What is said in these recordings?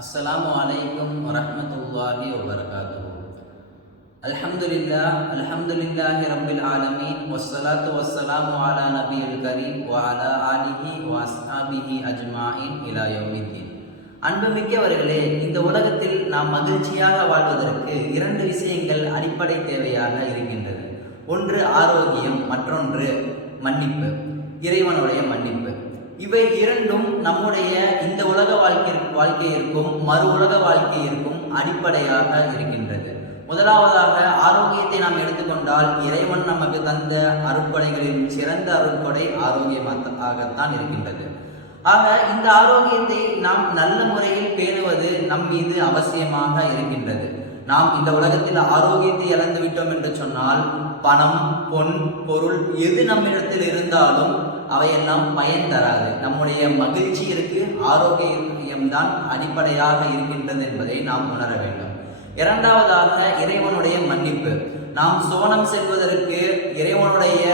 அஸ்ஸலாமு அலைக்கும் வரஹ்மத்துல்லாஹி வபரகாத்துஹு. அல்ஹம்துலில்லாஹி ரப்பில் ஆலமீன் வஸ்ஸலாத்து வஸ்ஸலாமு அலா நபியில் கரீம் வ அலா ஆலிஹி வ அஸ்ஹாபிஹி அஜ்மாயின் இலா யௌமித்தீன். அன்புமிக்கவர்களே, இந்த உலகத்தில் நாம் மகிழ்ச்சியாக வாழ்வதற்கு இரண்டு விஷயங்கள் அடிப்படை தேவையாக இருக்கின்றது. ஒன்று ஆரோக்கியம், மற்றொன்று மன்னிப்பு, இறைவனுடைய மன்னிப்பு. இவை இரண்டும் நம்முடைய இந்த உலக வாழ்க்கையிற்கும் மறு உலக வாழ்க்கையிற்கும் அடிப்படையாக இருக்கின்றது. முதலாவதாக ஆரோக்கியத்தை நாம் எடுத்துக்கொண்டால், இறைவன் நமக்கு தந்த அருட்கொடைகளில் சிறந்த அருட்கொடை ஆரோக்கியமாகத்தான் இருக்கின்றது. ஆக இந்த ஆரோக்கியத்தை நாம் நல்ல முறையில் பேணுவது நம் மீது அவசியமாக இருக்கின்றது. நாம் இந்த உலகத்தில் ஆரோக்கியத்தை இழந்து விட்டோம் என்று சொன்னால், பணம், பொன், பொருள் எது நம்மிடத்தில் இருந்தாலும் அவையெல்லாம் பயன் தராது. நம்முடைய மகிழ்ச்சியிற்கு ஆரோக்கியம்தான் அடிப்படையாக இருக்கின்றது என்பதை நாம் உணர வேண்டும். இரண்டாவதாக இறைவனுடைய மன்னிப்பு. நாம் சுவனம் செல்வதற்கு இறைவனுடைய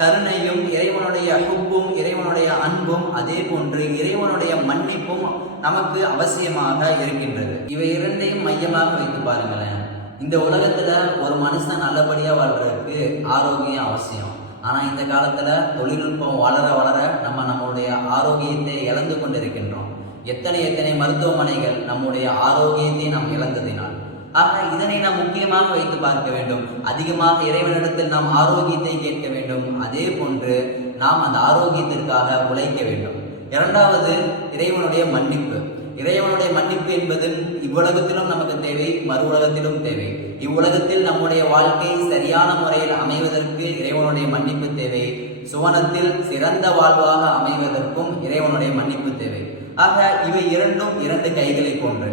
கருணையும், இறைவனுடைய ஹுப்பும், இறைவனுடைய அன்பும், அதே போன்று இறைவனுடைய மன்னிப்பும் நமக்கு அவசியமாக இருக்கின்றது. இவை இரண்டையும் மையமாக வைத்து பாருங்களேன். இந்த உலகத்துல ஒரு மனுஷன் நல்லபடியா வாழ்றதுக்கு ஆரோக்கியம் அவசியம். ஆனா இந்த காலத்துல தொழில்நுட்பம் வளர வளர நம்மளுடைய ஆரோக்கியத்தை இழந்து கொண்டிருக்கின்றோம். எத்தனை மருத்துவமனைகள் நம்முடைய ஆரோக்கியத்தை நாம் இழந்ததினால். ஆக இதனை நாம் முக்கியமாக வைத்து பார்க்க வேண்டும். அதிகமாக இறைவனிடத்தில் நாம் ஆரோக்கியத்தை கேட்க வேண்டும். அதே போன்று நாம் அந்த ஆரோக்கியத்திற்காக உழைக்க வேண்டும். இரண்டாவது இறைவனுடைய மன்னிப்பு. இறைவனுடைய மன்னிப்பு என்பது இவ்வுலகத்திலும் நமக்கு தேவை, மறு உலகத்திலும் தேவை. இவ்வுலகத்தில் நம்முடைய வாழ்க்கை சரியான முறையில் அமைவதற்கு இறைவனுடைய மன்னிப்பு தேவை. சுவனத்தில் சிறந்த வாழ்வாக அமைவதற்கும் இறைவனுடைய மன்னிப்பு தேவை. ஆக இவை இரண்டும் இரண்டு கைகளை போன்று.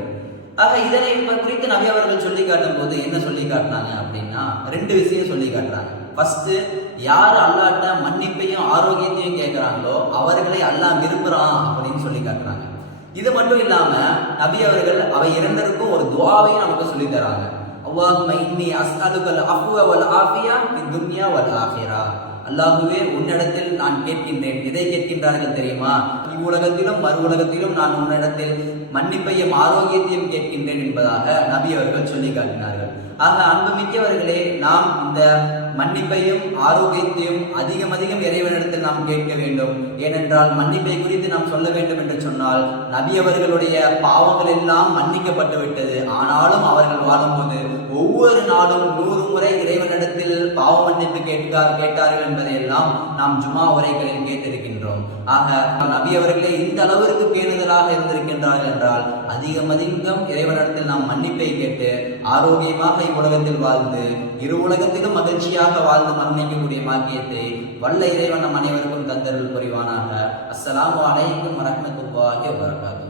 ஆக இதனை குறித்து நபி அவர்கள் சொல்லி காட்டும் போது என்ன சொல்லி காட்டினாங்க அப்படின்னா, ரெண்டு விஷயம் சொல்லி காட்டுறாங்க. ஃபர்ஸ்ட், யார் அல்லாட்ட மன்னிப்பையும் ஆரோக்கியத்தையும் கேட்கிறாங்களோ அவர்களை அல்லாஹ் விரும்புறான் அப்படின்னு சொல்லி காட்டுறாங்க. இது மட்டும் இல்லாம நபி அவர்கள் அவை இரண்டருக்கும் ஒரு துஆவையும் நமக்கு சொல்லி தராங்க. அல்லாஹும்ம இன்னி அஸ்அலுகல் அஃப்வ வல் ஆஃபியா ஃபித் துன்யா வல் ஆখিরা. அல்லாஹ்வே, உன்னிடத்தில் நான் கேட்கின்றேன். எதை கேட்கின்றார்கள் தெரியுமா? இவ்வுலகத்திலும் மறு உலகத்திலும் நான் உன்னிடத்தில் மன்னிப்பையும் ஆரோக்கியத்தையும் கேட்கின்றேன் என்பதாக நபி அவர்கள் சொல்லி காட்டினார்கள். ஆக அன்பு மிக்கவர்களே, நாம் இந்த மன்னிப்பையும் ஆரோக்கியத்தையும் அதிகம் இறைவனிடத்தில் நாம் கேட்க வேண்டும். ஏனென்றால் மன்னிப்பை குறித்து நாம் சொல்ல வேண்டும் என்று சொன்னால், நபி அவர்களுடைய பாவங்கள் எல்லாம் மன்னிக்கப்பட்டு விட்டது. ஆனாலும் அவர்கள் வாழும்போது ஒவ்வொரு நாளும் 100 முறை இறைவனிடத்தில் பாவ மன்னிப்பு கேட்டார்கள் என்பதையெல்லாம் நாம் ஜுமா உரைகளில் கேட்டிருக்கின்றோம். ஆக நபி அவர்களே இந்த அளவிற்கு பேணுதலாக இருந்திருக்கின்றார்கள் என்றால், அதிகம் இறைவனிடத்தில் நாம் மன்னிப்பை கேட்டு ஆரோக்கியமாக இவ்வுலகத்தில் வாழ்ந்து இரு உலகத்திலும் மகிழ்ச்சியாக வாழ்ந்து மன்னிக்கக்கூடிய பாக்கியத்தை வல்ல இறைவன் நம் அனைவருக்கும் தந்தருள் புரிவானாக. அஸ்ஸலாமு அலைக்கும் வரஹ்மத்துல்லாஹி வபரகாத்துஹு.